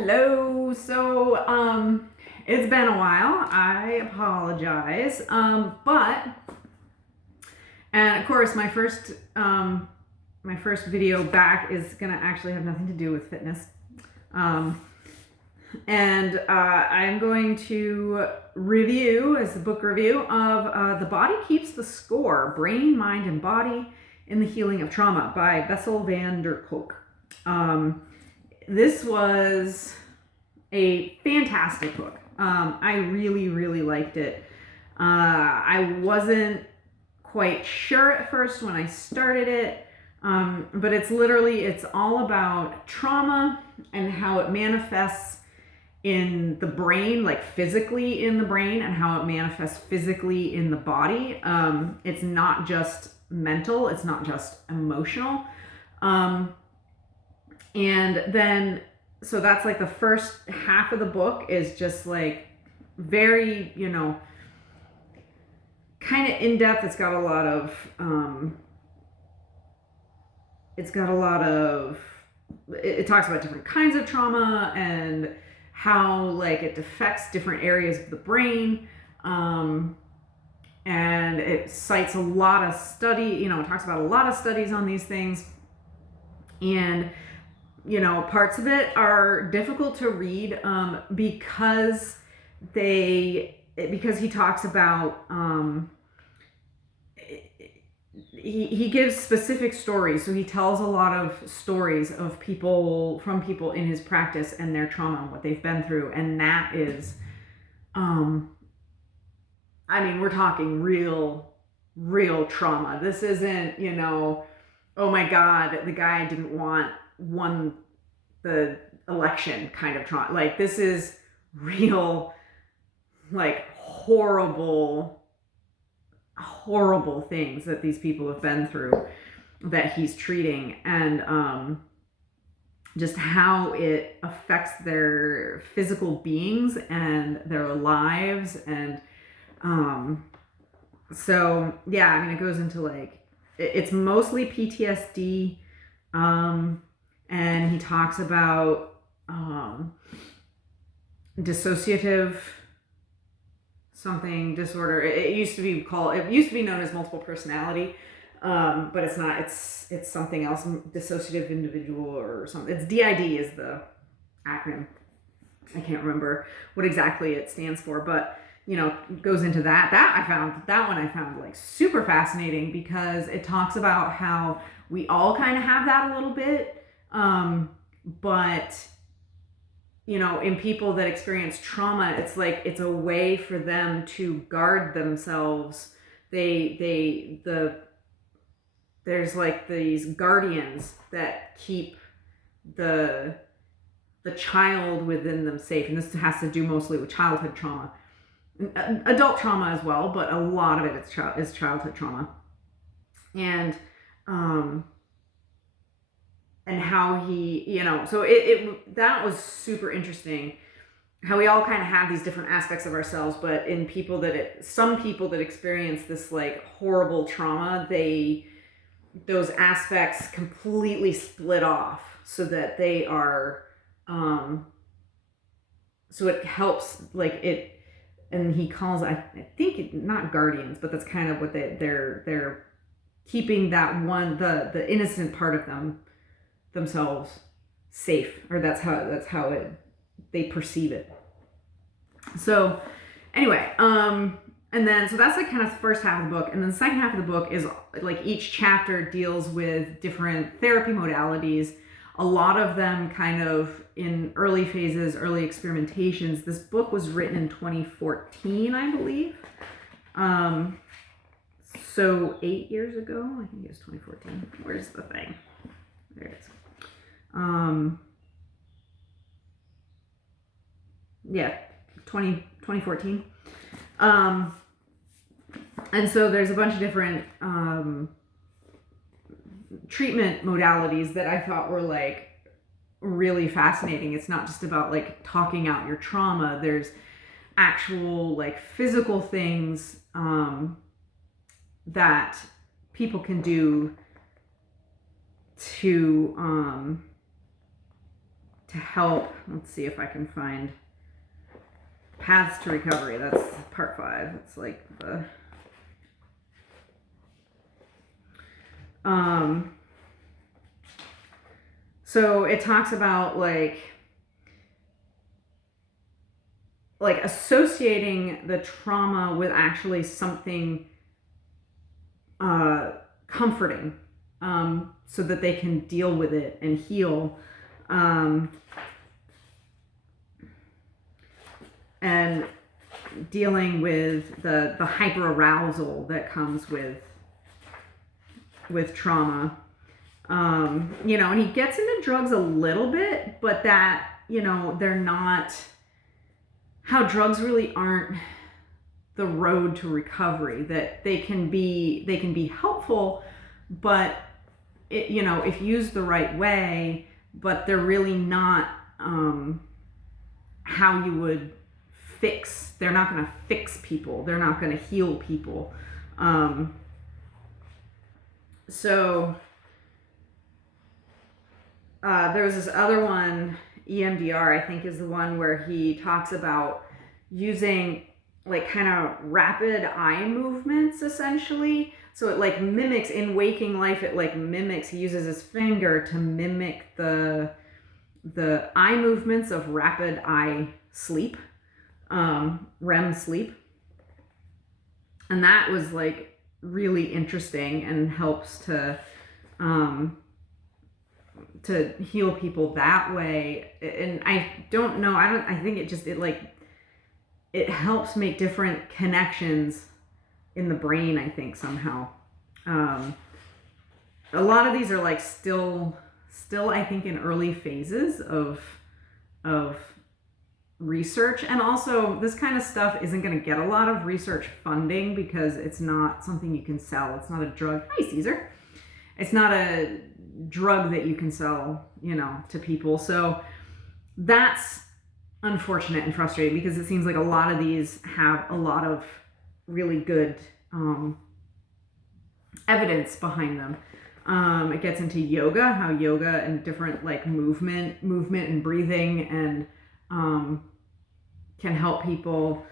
Hello. It's been a while. I apologize. And of course, my first video back is gonna actually have nothing to do with fitness. I'm going to review, as a book review, of The Body Keeps the Score: Brain, Mind, and Body in the Healing of Trauma by Bessel van der Kolk. This was a fantastic book. I really, really liked it. I wasn't quite sure at first when I started it, but it's all about trauma and how it manifests in the brain, like physically in the brain, and how it manifests physically in the body. It's not just mental, it's not just emotional. So that's like the first half of the book is just like very, kind of in-depth. It talks about different kinds of trauma and how like it affects different areas of the brain. And it cites a lot of it talks about a lot of studies on these things. And parts of it are difficult to read because he talks about he gives specific stories. So he tells a lot of stories of people in his practice and their trauma and what they've been through, and that is we're talking real trauma. This isn't, oh my God, the guy won the election kind of trauma. Like, this is real, like, horrible things that these people have been through that he's treating, and just how it affects their physical beings and their lives. And it goes into like, it's mostly PTSD, and he talks about dissociative something disorder. It used to be known as multiple personality, but it's not. It's something else. Dissociative individual or something. It's DID is the acronym. I can't remember what exactly it stands for, but it goes into that. I found like super fascinating, because it talks about how we all kind of have that a little bit, but in people that experience trauma, it's like it's a way for them to guard themselves. There's like these guardians that keep the child within them safe, and this has to do mostly with childhood trauma, adult trauma as well, but a lot of it is childhood trauma, and how he, so that was super interesting, how we all kind of have these different aspects of ourselves, but in some people that experience this like horrible trauma, those aspects completely split off, so that they are, so it helps, like it, and he calls, I think, not guardians, but that's kind of what they're keeping that one, the innocent part of themselves safe, or that's how they perceive it. So anyway, and then so that's like kind of the first half of the book, and then the second half of the book is like each chapter deals with different therapy modalities, a lot of them kind of in early phases, early experimentations. This book was written in 2014, I believe. So 8 years ago, I think it was 2014. Where's the thing? There it is. 2014. And so there's a bunch of different treatment modalities that I thought were like really fascinating. It's not just about like talking out your trauma. There's actual like physical things that people can do to help. Let's see if I can find paths to recovery. That's part 5. It's like the so it talks about like associating the trauma with actually something comforting, so that they can deal with it and heal, and dealing with the hyperarousal that comes with trauma. And he gets into drugs a little bit, but that, they're not, how drugs really aren't the road to recovery, that they can be helpful, but if used the right way, but they're really not how you would they're not going to fix people. They're not going to heal people. So there's this other one, EMDR, I think is the one where he talks about using like kind of rapid eye movements, essentially. So it like mimics, in waking life, it like mimics, he uses his finger to mimic the eye movements of rapid eye sleep, REM sleep. And that was like really interesting and helps to heal people that way. And I don't know, I think it helps make different connections in the brain, I think, somehow. A lot of these are like still I think in early phases of research, and also this kind of stuff isn't going to get a lot of research funding because it's not something you can sell. It's not a drug. Hi, Caesar. It's not a drug that you can sell, to people. So that's unfortunate and frustrating, because it seems like a lot of these have a lot of really good evidence behind them. It gets into yoga, how yoga and different like movement and breathing and can help people.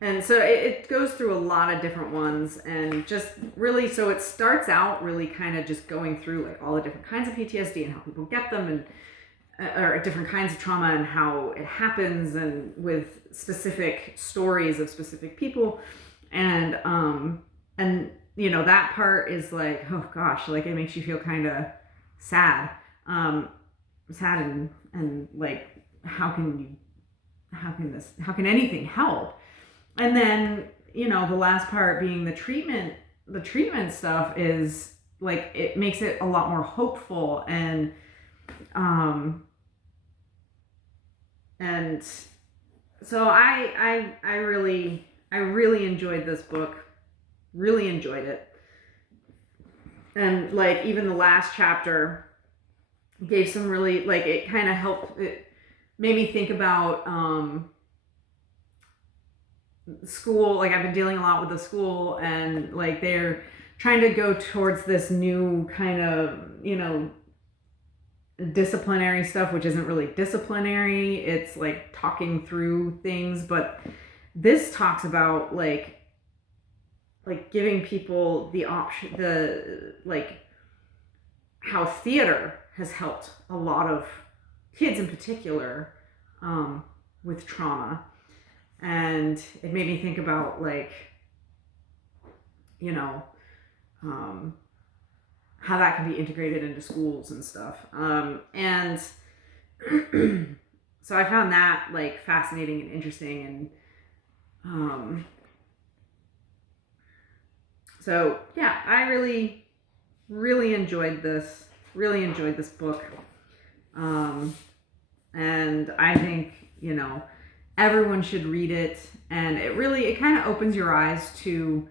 And so it goes through a lot of different ones, and just really, so it starts out really kind of just going through like all the different kinds of PTSD and how people get them, and or different kinds of trauma and how it happens, and with specific stories of specific people. And that part is like, oh gosh, like it makes you feel kind of sad, and like, how can anything help? And then, the last part being the treatment stuff is like, it makes it a lot more hopeful, and so I really enjoyed this book, really enjoyed it. And like, even the last chapter gave some really, like, it kind of helped, it made me think about school. Like, I've been dealing a lot with the school, and like they're trying to go towards this new kind of, disciplinary stuff, which isn't really disciplinary. It's like talking through things, but this talks about like giving people the option, how theater has helped a lot of kids in particular with trauma. And it made me think about like, how that can be integrated into schools and stuff. And so I found that like fascinating and interesting. And so yeah, I really, really enjoyed this book. And I think, everyone should read it. And it kind of opens your eyes to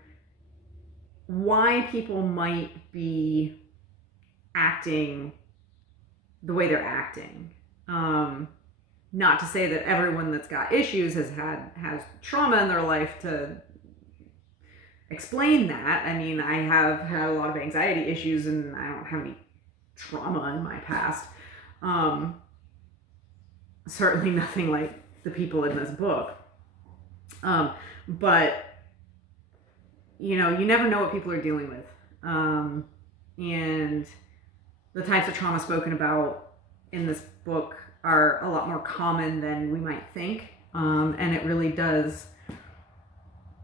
why people might be acting the way they're acting. Not to say that everyone that's got issues has trauma in their life to explain that. I mean, I have had a lot of anxiety issues, and I don't have any trauma in my past. Certainly nothing like the people in this book. But, you know, you never know what people are dealing with. And the types of trauma spoken about in this book are a lot more common than we might think. And it really does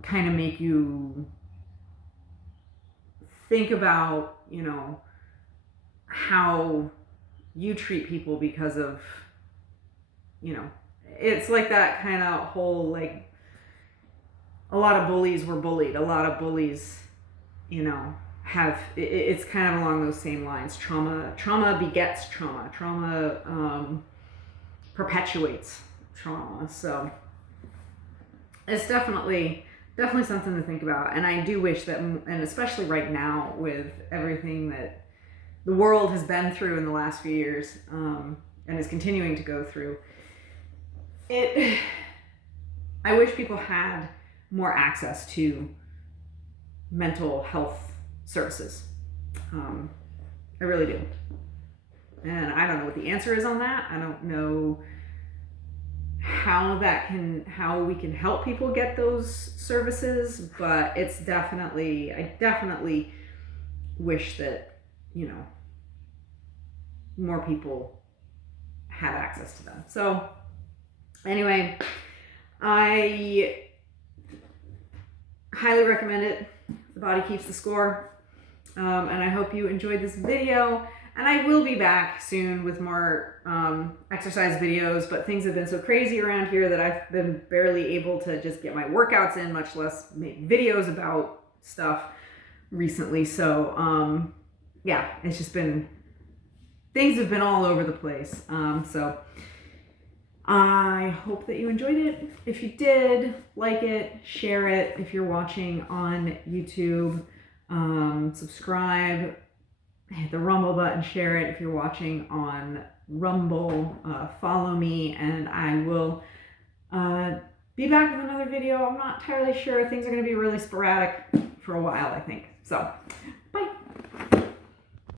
kind of make you think about, you know, how you treat people because of, you know, it's like that kind of whole, like, a lot of bullies were bullied. A lot of bullies, you know, it's kind of along those same lines. Trauma begets trauma. Trauma perpetuates trauma. So it's definitely something to think about. And I do wish that, and especially right now with everything that the world has been through in the last few years, and is continuing to go through, I wish people had more access to mental health services. I really do. And I don't know what the answer is on that. I don't know how we can help people get those services, but I definitely wish that, you know, more people had access to them. So anyway, I highly recommend it. The Body Keeps the Score. And I hope you enjoyed this video. And I will be back soon with more exercise videos, but things have been so crazy around here that I've been barely able to just get my workouts in, much less make videos about stuff recently. So yeah, it's just been, things have been all over the place. So I hope that you enjoyed it. If you did, like it, share it. If you're watching on YouTube, subscribe, hit the Rumble button, share it. If you're watching on Rumble, follow me, and I will be back with another video. I'm not entirely sure. Things are going to be really sporadic for a while, I think. So